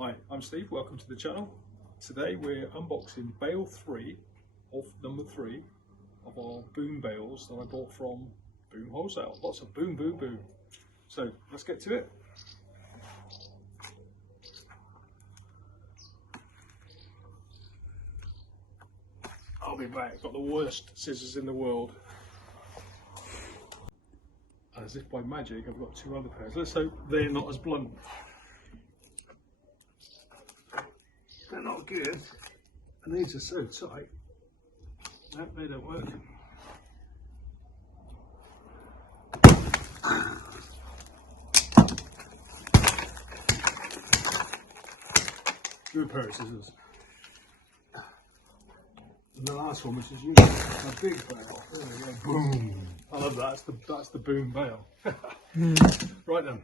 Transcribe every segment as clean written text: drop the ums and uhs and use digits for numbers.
Hi, I'm Steve, welcome to the channel. Today we're unboxing bale 3 of number 3 of our boom bales that I bought from Boom Wholesale. Lots of boom, boom, boom. So let's get to it. I'll be back, got the worst scissors in the world. As if by magic I've got two other pairs. Let's hope they're not as blunt. They're not good, and these are so tight. No, they don't work. Good pair of scissors. And the last one, which is usually a big bale. There we go. Boom! I love that. That's the boom bale. Right then.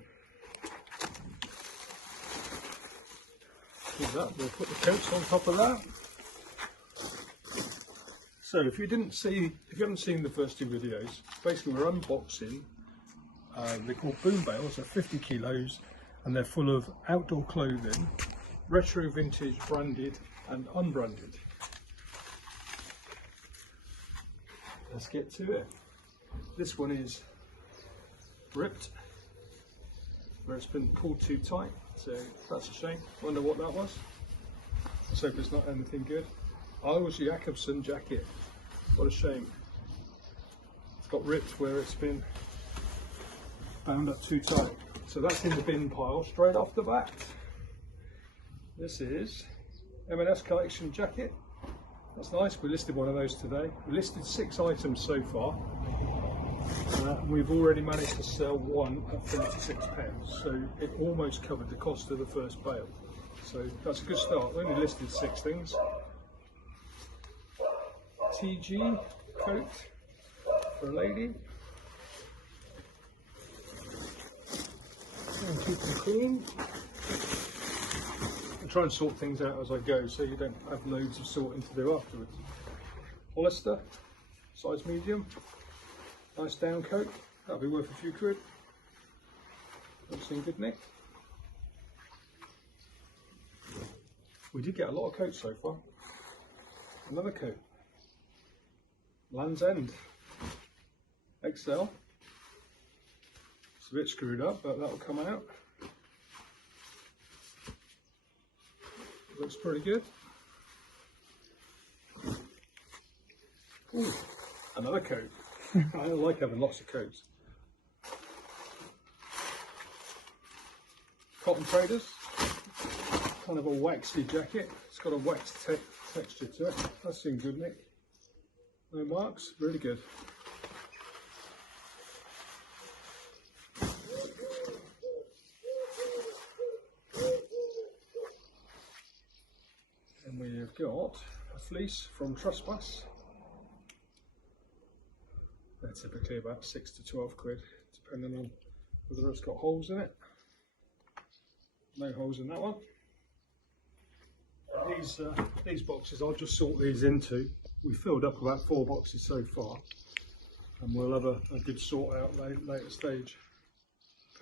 We'll put the coats on top of that. So if you haven't seen the first two videos, basically we're unboxing. They're called boom bales. They're 50 kilos, and they're full of outdoor clothing, retro, vintage, branded and unbranded. Let's get to it. This one is ripped, where it's been pulled too tight, so that's a shame. Wonder what that was. Let's hope it's not anything good. Oh, it was a Jakobsen jacket. What a shame. It's got ripped where it's been bound up too tight. So that's in the bin pile straight off the bat. This is M&S collection jacket. That's nice. We listed one of those today. We listed 6 items so far. We've already managed to sell one at 36 pounds, so it almost covered the cost of the first bale. So that's a good start. We only listed 6 things. TG coat for a lady. And keep them clean. I try and sort things out as I go, so you don't have loads of sorting to do afterwards. Hollister, size medium. Nice down coat, that'll be worth a few quid. Looks in good nick. We did get a lot of coats so far. Another coat. Land's End. XL. It's a bit screwed up, but that'll come out. Looks pretty good. Ooh, another coat. I like having lots of coats. Cotton Traders, kind of a waxy jacket. It's got a wax texture to it. That's in good nick. No marks, really good. And we have got a fleece from Trespass. They're typically about 6 to 12 quid, depending on whether it's got holes in it. No holes in that one. These boxes, I'll just sort these into. We filled up about 4 boxes so far, and we'll have a good sort out later stage.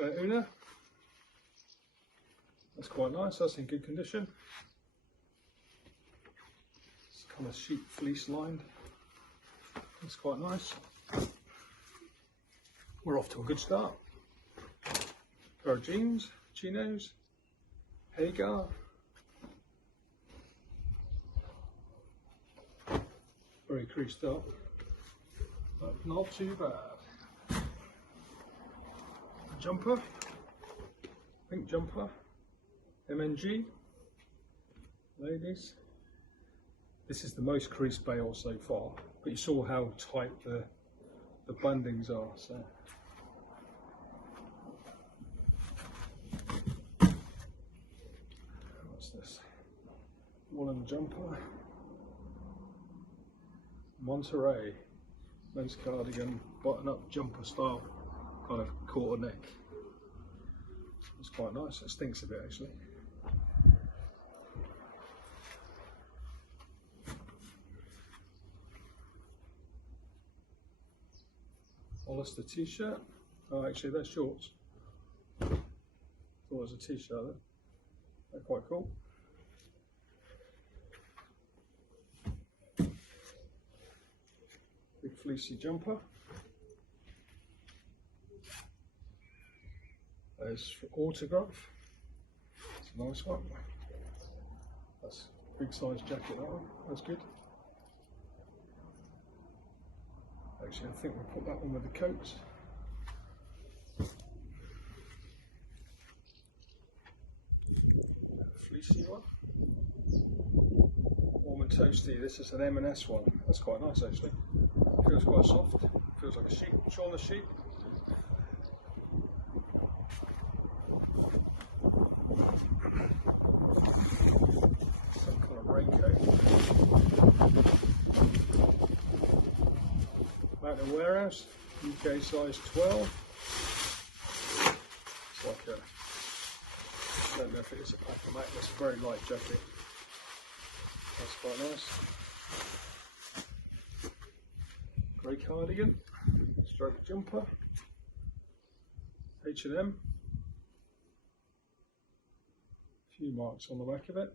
Una, that's quite nice. That's in good condition. It's kind of sheep fleece lined. That's quite nice. We're off to a good start. Pair of jeans, chinos, Hagar. Very creased up, but not too bad. Jumper, pink jumper, MNG, ladies. This is the most creased bale so far, but you saw how tight the bandings are. So. What's this? Woolen jumper. Monterey men's cardigan, button-up jumper style, kind of quarter neck. It's quite nice. It stinks a bit actually. Hollister t-shirt. Oh, actually, they're shorts. Thought it was a t-shirt. They're quite cool. Big fleecy jumper. There's for autograph. It's a nice one. That's a big size jacket, that one. That's good. Actually, I think we'll put that one with the coats. Fleecy one. Warm and toasty. This is an M&S one. That's quite nice actually. Feels quite soft. Feels like a sheep. Shaun the sheep. Some kind of raincoat. Mountain Warehouse. UK size 12. It's like a, I don't know if it is a packer mat, it's a very light jacket. That's quite nice. Grey cardigan, stroke jumper, H&M. A few marks on the back of it.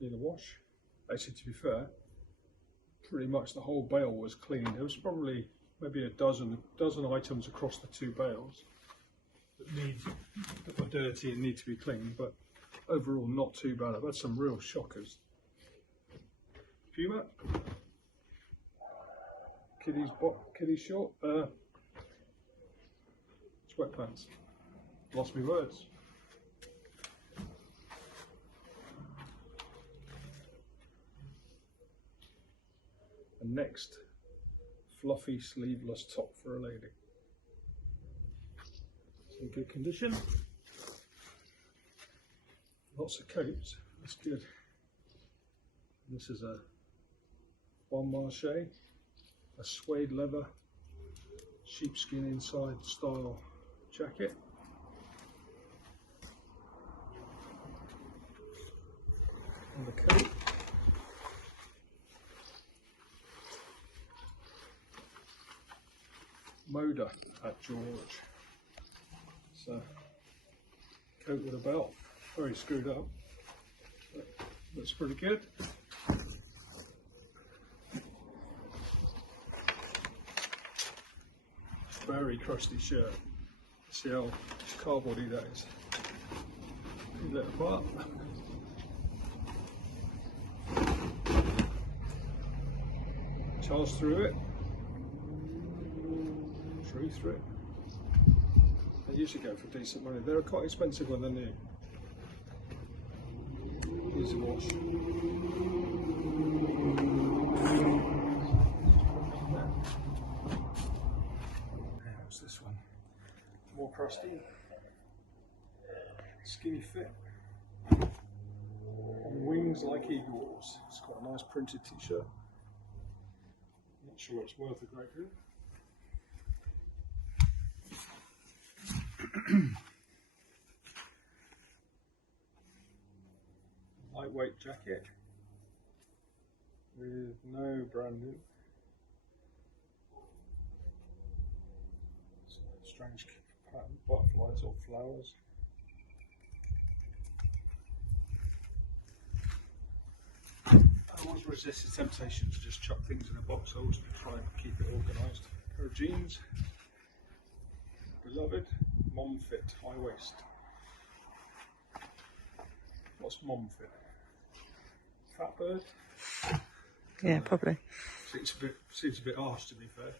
Need a wash. Actually, to be fair, pretty much the whole bale was cleaned. There was probably maybe a dozen items across the two bales that were dirty and need to be cleaned, but overall not too bad. I've had some real shockers. Puma, kiddies short, sweatpants. Lost me words. And next, fluffy sleeveless top for a lady. It's in good condition. Lots of coats, that's good. This is a Bon Marché, a suede leather, sheepskin inside style jacket. And the coat. Moda at George. So, coat with a belt, very screwed up, but looks pretty good. Very crusty shirt. See how cardboardy that is. Pull it apart. Charge through it. Through it. They usually go for decent money. They're quite expensive when they're new. Easy wash. What's this one? More crusty. Skinny fit. On wings like eagles. It's got a nice printed t-shirt. Not sure it's worth a great deal. Lightweight jacket with no branding. Strange pattern, butterflies or flowers. I always resist the temptation to just chuck things in a box. I always try and keep it organised. Pair of jeans. Beloved Mom Fit high waist. What's Mom Fit? Fat bird? Yeah, probably. Seems a bit harsh, to be fair.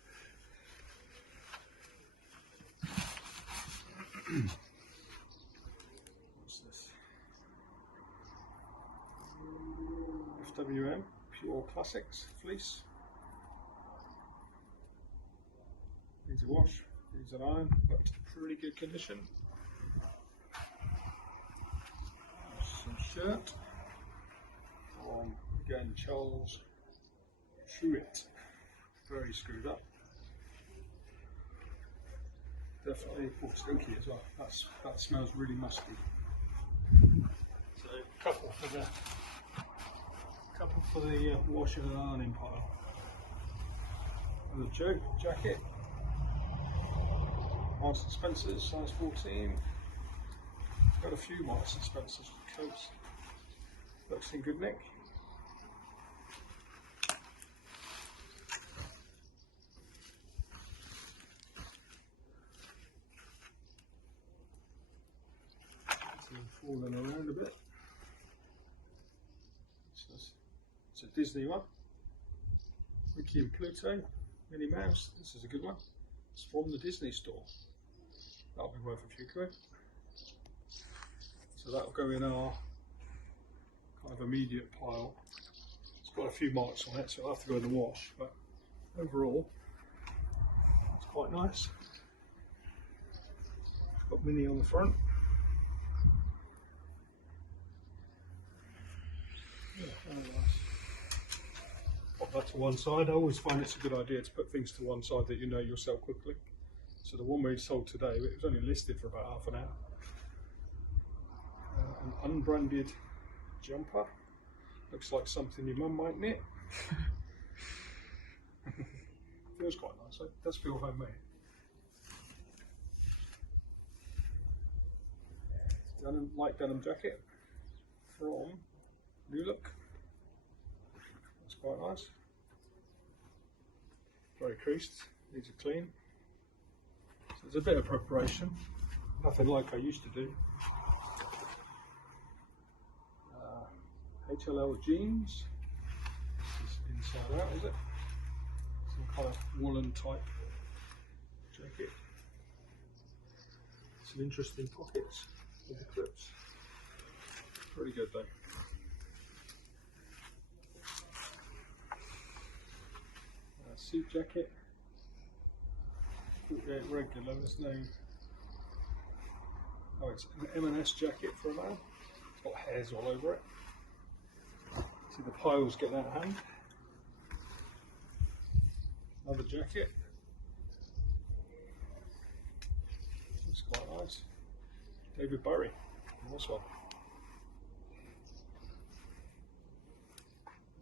What's this? FWM Pure Classics fleece. Needs a wash. Needs an iron, but pretty good condition. Some shirt from, again, Charles Truitt. Very screwed up. Definitely stinky as well. That smells really musty. So couple for the washing and ironing pile. And the jacket. Marks and Spencer's, size 14. got a few Marks and Spencer's coats. Looks in good nick. Falling around a bit. It's a Disney one. Mickey and Pluto, Minnie Mouse. This is a good one. It's from the Disney store. That'll be worth a few quid. So that'll go in our kind of immediate pile. It's got a few marks on it, so it'll have to go in the wash. But overall, it's quite nice. Got Minnie on the front. Very nice. Pop that to one side. I always find it's a good idea to put things to one side that you know you'll sell quickly. So the one we sold today, it was only listed for about half an hour. An unbranded jumper. Looks like something your mum might knit. Feels quite nice. It does feel homemade. Light denim jacket from New Look. That's quite nice. Very creased, needs a clean. So there's a bit of preparation, nothing like I used to do. HLL jeans. It's inside out, is it? Some kind of woolen type jacket. Some interesting pockets with the clips. Pretty good though. Suit jacket, 48 regular, there's no, oh it's an M&S jacket for a man, it's got hairs all over it, see the piles getting out of hand. Another jacket, looks quite nice, David Bowie on this one.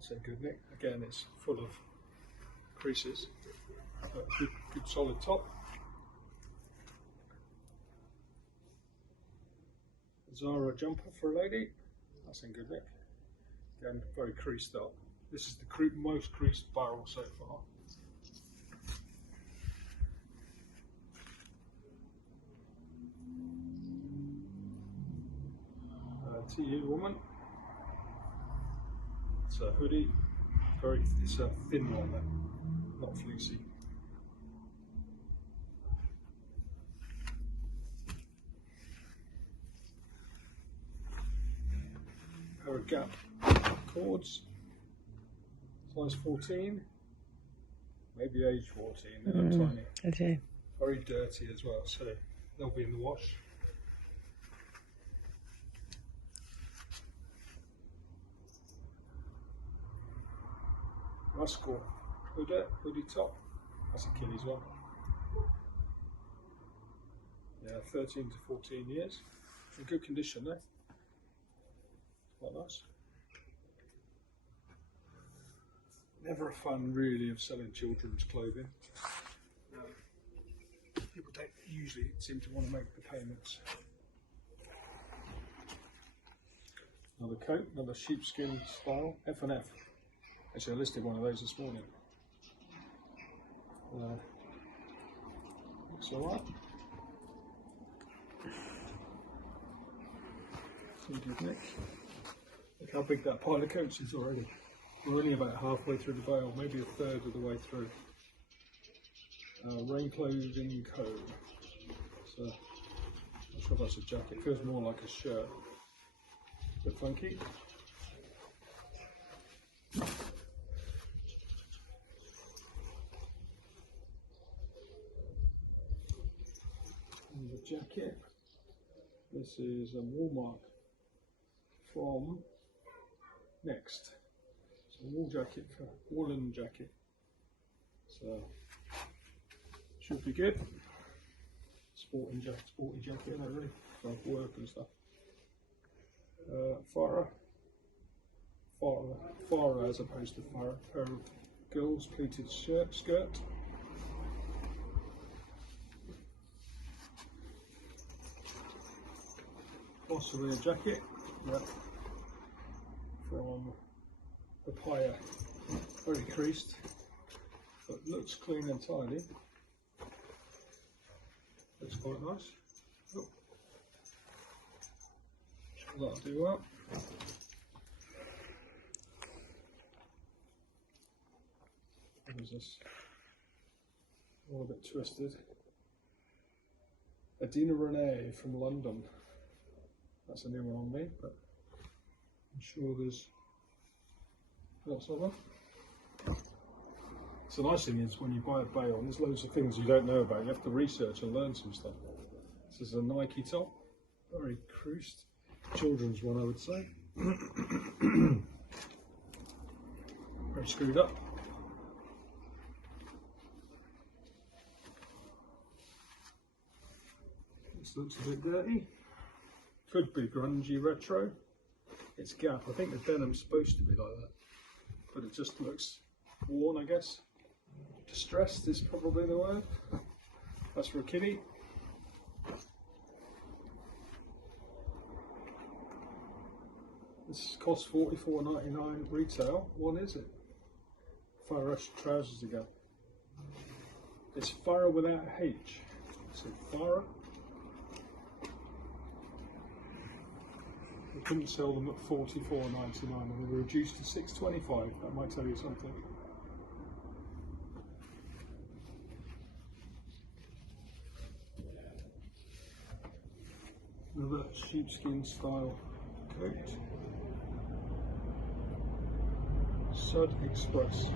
It's a good nick, again it's full of creases, but good solid top. Zara jumper for a lady, that's in good nick. Again, very creased up. This is the most creased barrel so far. TU woman. It's a hoodie. It's a thin one though, not fleecy. Pair of Gap cords, size 14, maybe age 14, they're tiny. Okay. Very dirty as well, so they'll be in the wash. Rascal hoodie top, that's a Achilles one. Yeah, 13 to 14 years. In good condition though. Quite nice. Never a fan really of selling children's clothing. People don't usually seem to want to make the payments. Another coat, another sheepskin style, F&F. Actually, I listed one of those this morning. Looks alright. Look how big that pile of coats is already. We're only about halfway through the bale, maybe a third of the way through. Rain clothing code. So, I'm not sure if that's a jacket, it feels more like a shirt. A bit funky. And the jacket. This is a Walmart from Next. It's a wool jacket, woolen jacket. So should be good. Sporty jacket, not really, for work and stuff. Farah as opposed to Farah. Pair of girls' pleated skirt. possibly a jacket, yeah, from papaya, very creased, but looks clean and tidy. Looks quite nice. Oh. That'll do that. What is this? All a bit twisted. Adina Renee from London. That's a new one on me, but I'm sure there's lots of them. So the nice thing is when you buy a bale, there's loads of things you don't know about. You have to research and learn some stuff. This is a Nike top, very creased. Children's one, I would say. Very screwed up. This looks a bit dirty. Could be grungy retro. It's Gap. I think the denim's supposed to be like that, but it just looks worn, I guess. Distressed is probably the word. That's for a kiddie. This costs $44.99 retail. What is it? Farah trousers again. It's Farah without a H. So Farah. We couldn't sell them at $44.99 and they were reduced to $6.25. That might tell you something. Another sheepskin style coat. Sud Express.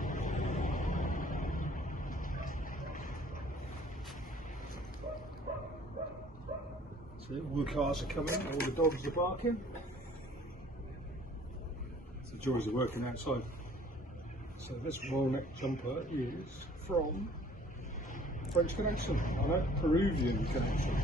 So all the cars are coming, all the dogs are barking. It's the joys of working outside. So this roll-neck jumper is from French Connection, I know, Peruvian Connection.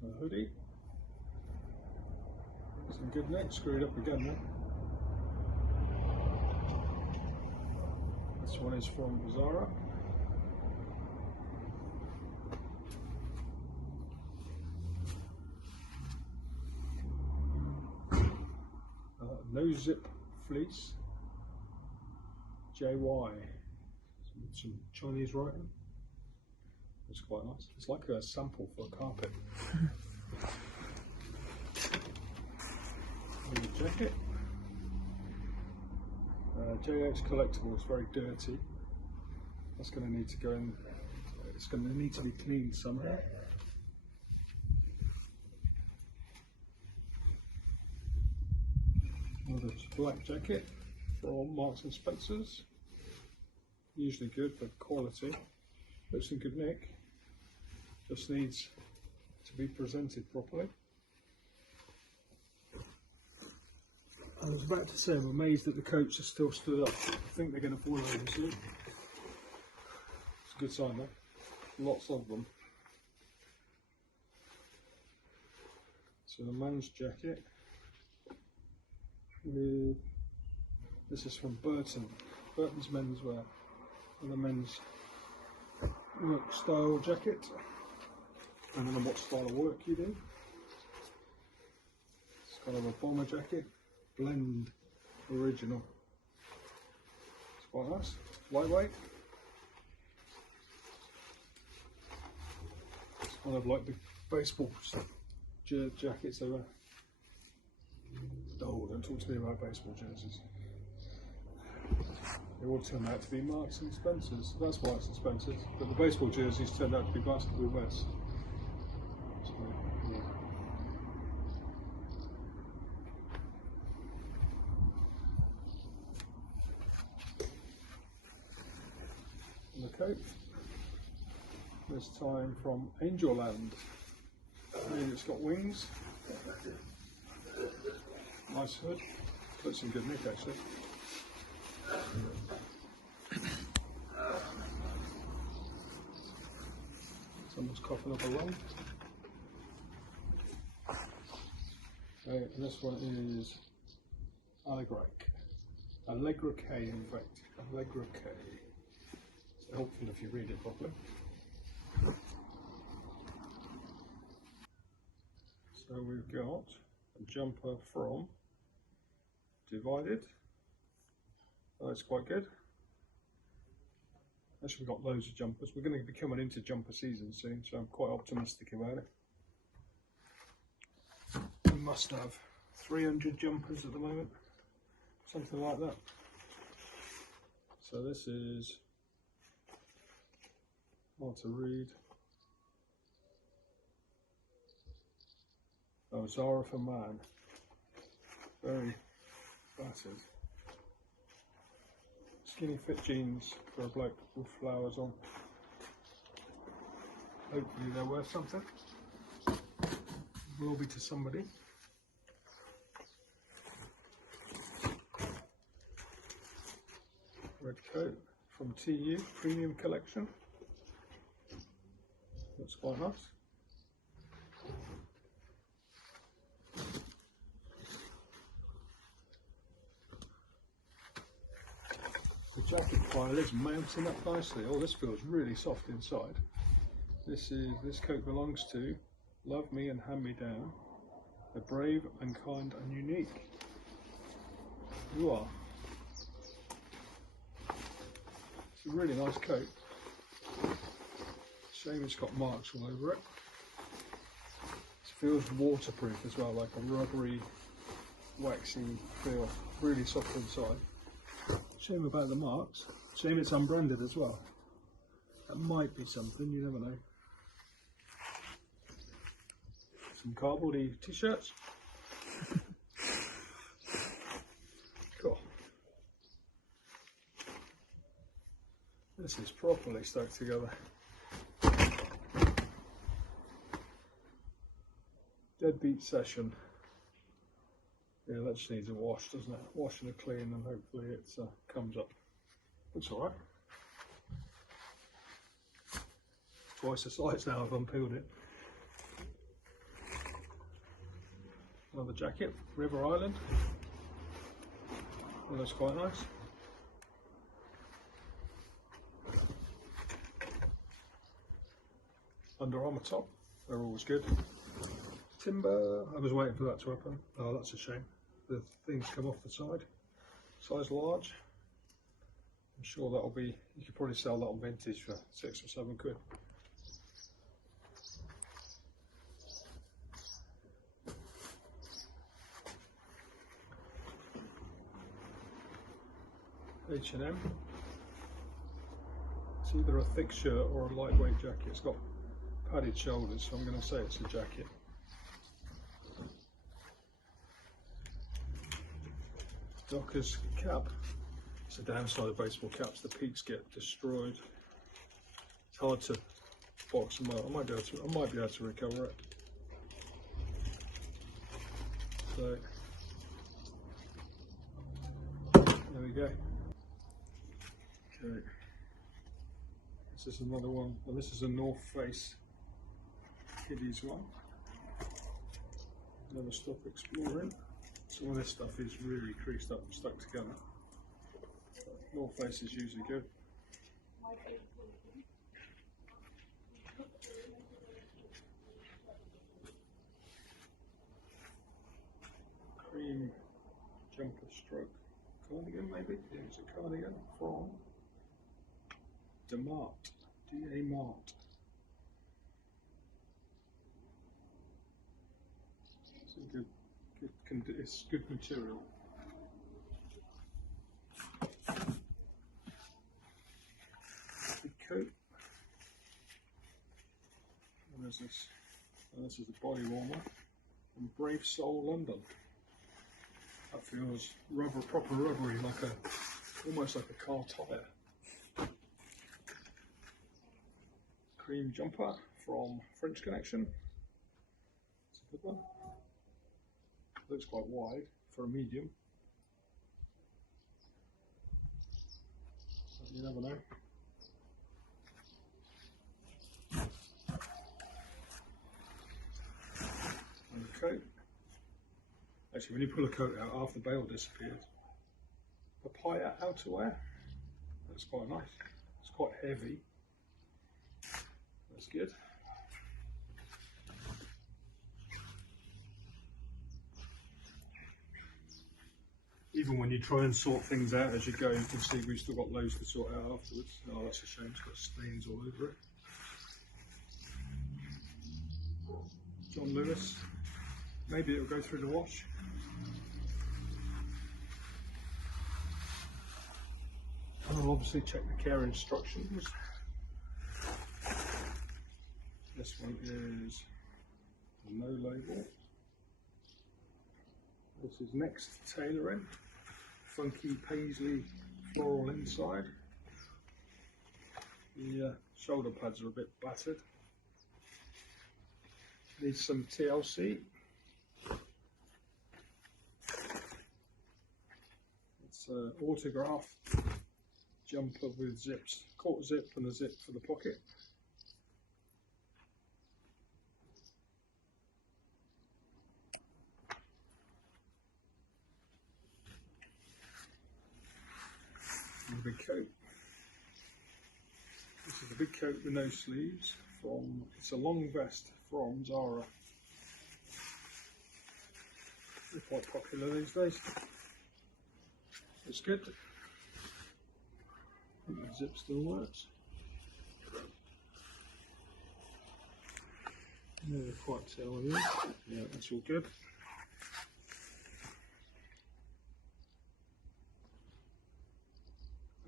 A hoodie. Some good neck, screwed up again there. This one is from Zara. No zip fleece. JY. Some Chinese writing. It's quite nice. It's like a sample for a carpet. And the jacket. JX Collectible is very dirty. That's going to need to go in. It's going to need to be cleaned somehow. Another black jacket from Marks and Spencer's. Usually good for quality. Looks in good nick. Just needs to be presented properly. I was about to say I'm amazed that the coats are still stood up. I think they're going to fall over soon. It's a good sign though. Lots of them. So the man's jacket. This is from Burton's menswear, and the men's work style jacket. I don't know what style of work you do. It's kind of a bomber jacket, blend original. It's quite nice, lightweight. It's kind of like the baseball jackets they wear. Oh, don't talk to me about baseball jerseys. They all turned out to be Marks and Spencer's. That's Marks and Spencer's, but the baseball jerseys turned out to be Basketball West. So, yeah. And the coat, this time from Angel Land. And it's got wings. Nice hood. Looks in good nick actually. Someone's coughing up a lung. Okay, and this one is Allegoric. Allegra K, in fact. Allegra K. It's helpful if you read it properly. So we've got a jumper from Divided. That's quite good. Actually, we've got loads of jumpers. We're going to be coming into jumper season soon, so I'm quite optimistic about it. We must have 300 jumpers at the moment, something like that. So this is hard to read. Oh, Zara for man. Very battered. Skinny fit jeans for a bloke with flowers on. Hopefully they're worth something. Will be to somebody. Red coat from TU Premium Collection. Looks quite nice. The jacket pile is mounting up nicely. Oh, this feels really soft inside. This coat belongs to Love Me and Hand Me Down. They're brave and kind and unique. You are. It's a really nice coat. Shame it's got marks all over it. It feels waterproof as well, like a rubbery, waxy feel. Really soft inside. Shame about the marks. Shame it's unbranded as well. That might be something, you never know. Some cardboardy t-shirts. Cool. This is properly stuck together. Deadbeat session. Yeah, that just needs a wash, doesn't it? Wash and a clean, and hopefully it comes up. Looks alright. Twice the size now, I've unpeeled it. Another jacket, River Island. Well, that's quite nice. Under Armour top, they're always good. Timber, I was waiting for that to happen. Oh, that's a shame. The things come off the side. Size large. I'm sure that'll be, you could probably sell that on vintage for 6 or 7 quid. H&M. It's either a thick shirt or a lightweight jacket. It's got padded shoulders, so I'm going to say it's a jacket. Docker's cap. It's the downside of baseball caps, the peaks get destroyed. It's hard to box them out. I might be able to recover it. So there we go. Okay. This is another one. Well, this is a North Face kiddies one. Never stop exploring. Some of this stuff is really creased up and stuck together. North Face is usually good. Cream jumper stroke cardigan, maybe? Yeah, it's a cardigan from Demart. D-A-Mart. It's a good, it's good material. Big coat. And there's this. And this is the body warmer from Brave Soul London. That feels rubber, proper rubbery, like almost like a car tyre. Cream jumper from French Connection. It's a good one. Looks quite wide for a medium. But you never know. And the coat. Actually, when you pull a coat out, half the bale disappears. I papaya outerwear. That's quite nice. It's quite heavy. That's good. Even when you try and sort things out as you go, you can see we've still got loads to sort out afterwards. Oh, that's a shame, it's got stains all over it. John Lewis, maybe it'll go through the wash. I'll obviously check the care instructions. This one is no label. This is next tailoring, funky paisley floral inside. The shoulder pads are a bit battered. Needs some TLC. It's an autograph jumper with zips, quarter zip and a zip for the pocket. And a big coat. This is a big coat with no sleeves from, it's a long vest from Zara. They're quite popular these days. It's good. I think the zip still works. Never quite tell you. Yeah, that's all good.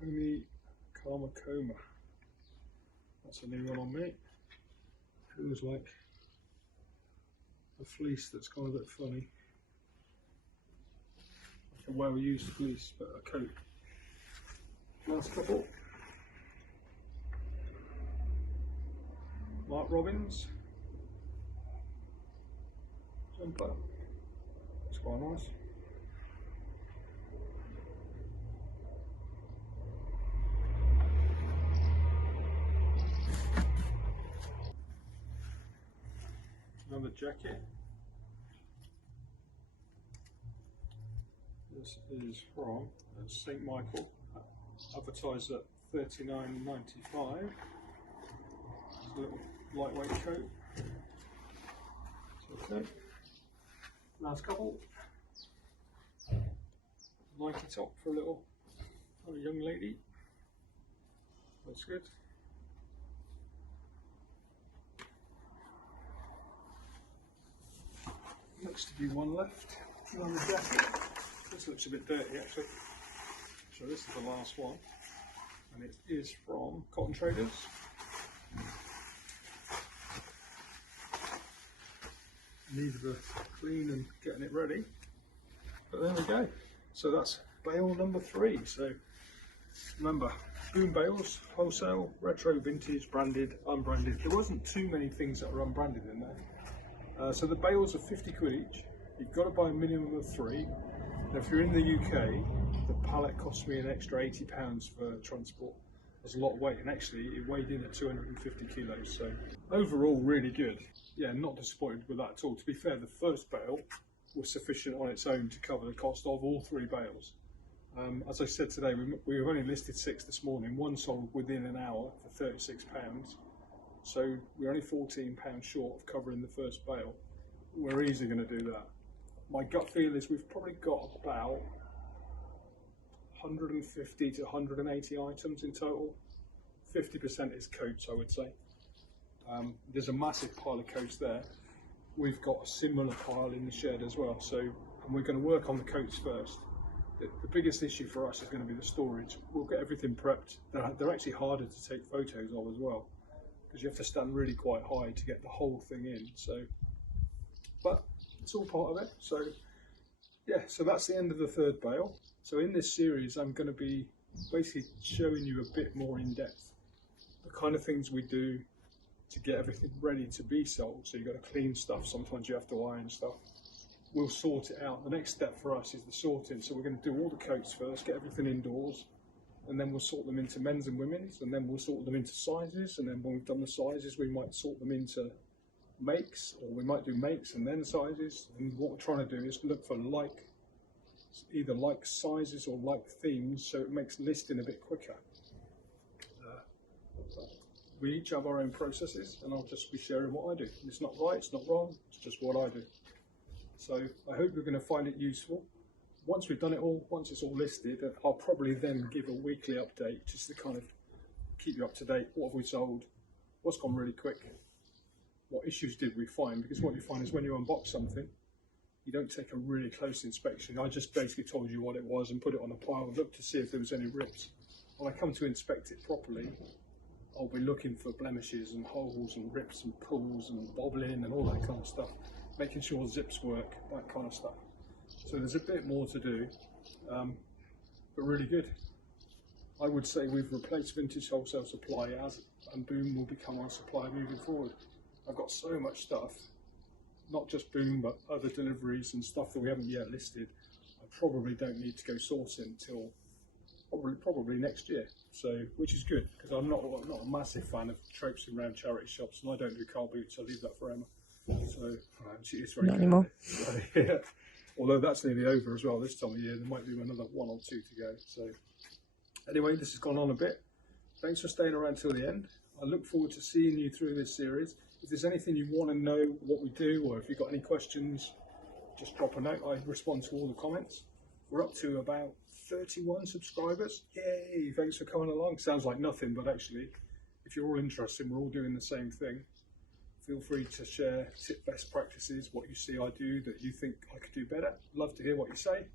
Only Karma Coma. That's a new one on me. Feels like a fleece that's gone a bit funny. Like a well-used fleece, but a coat. Last couple. Mark Robbins. Jumper. It's quite nice. Another jacket. This is from St. Michael, advertised at $39.95. It's a little lightweight coat. It's okay. Last couple. Nike top for a young lady. That's good. Looks to be one left on the jacket. This looks a bit dirty actually. So this is the last one, and it is from Cotton Traders. Needed a clean and getting it ready, but there we go. So that's bale number 3. So remember, boom bales, wholesale, retro, vintage, branded, unbranded. There wasn't too many things that were unbranded in there. So the bales are 50 quid each. You've got to buy a minimum of 3. Now if you're in the UK, the pallet cost me an extra £80 for transport. There's a lot of weight, and actually it weighed in at 250 kilos. So overall, really good. Yeah, not disappointed with that at all. To be fair, the first bale was sufficient on its own to cover the cost of all 3 bales. As I said today, we've only listed 6 this morning. One sold within an hour for £36. So we're only £14 short of covering the first bale. We're easily going to do that. My gut feel is we've probably got about 150 to 180 items in total. 50% is coats, I would say. There's a massive pile of coats there. We've got a similar pile in the shed as well. So, and we're going to work on the coats first. The biggest issue for us is going to be the storage. We'll get everything prepped. They're actually harder to take photos of as well, because you have to stand really quite high to get the whole thing in. So, but it's all part of it. So yeah, so that's the end of the 3rd bale. So in this series, I'm going to be basically showing you a bit more in depth the kind of things we do to get everything ready to be sold. So you've got to clean stuff. Sometimes you have to iron stuff. We'll sort it out. The next step for us is the sorting. So we're going to do all the coats first, get everything indoors, and then we'll sort them into men's and women's, and then we'll sort them into sizes, and then when we've done the sizes, we might sort them into makes, or we might do makes and then sizes. And what we're trying to do is look for like either like sizes or like themes, so it makes listing a bit quicker. We each have our own processes, and I'll just be sharing what I do. It's not right, it's not wrong, it's just what I do. So I hope you're going to find it useful. Once we've done it all, once it's all listed, I'll probably then give a weekly update just to kind of keep you up to date. What have we sold? What's gone really quick? What issues did we find? Because what you find is when you unbox something, you don't take a really close inspection. I just basically told you what it was and put it on a pile and looked to see if there was any rips. When I come to inspect it properly, I'll be looking for blemishes and holes and rips and pulls and bobbling and all that kind of stuff, making sure zips work, that kind of stuff. So there's a bit more to do, but really good. I would say we've replaced Vintage Wholesale Supply and Boom will become our supplier moving forward. I've got so much stuff, not just Boom, but other deliveries and stuff that we haven't yet listed. I probably don't need to go sourcing until probably next year. So, which is good, because I'm not a massive fan of traipsing around charity shops, and I don't do car boots. I leave that for Emma. So it's very Not anymore. So, yeah. Although that's nearly over as well this time of year. There might be another 1 or 2 to go. So anyway, this has gone on a bit. Thanks for staying around till the end. I look forward to seeing you through this series. If there's anything you want to know what we do, or if you've got any questions, just drop a note. I respond to all the comments. We're up to about 31 subscribers. Yay! Thanks for coming along. Sounds like nothing, but actually, if you're all interested, we're all doing the same thing. Feel free to share tip best practices, what you see I do that you think I could do better. Love to hear what you say.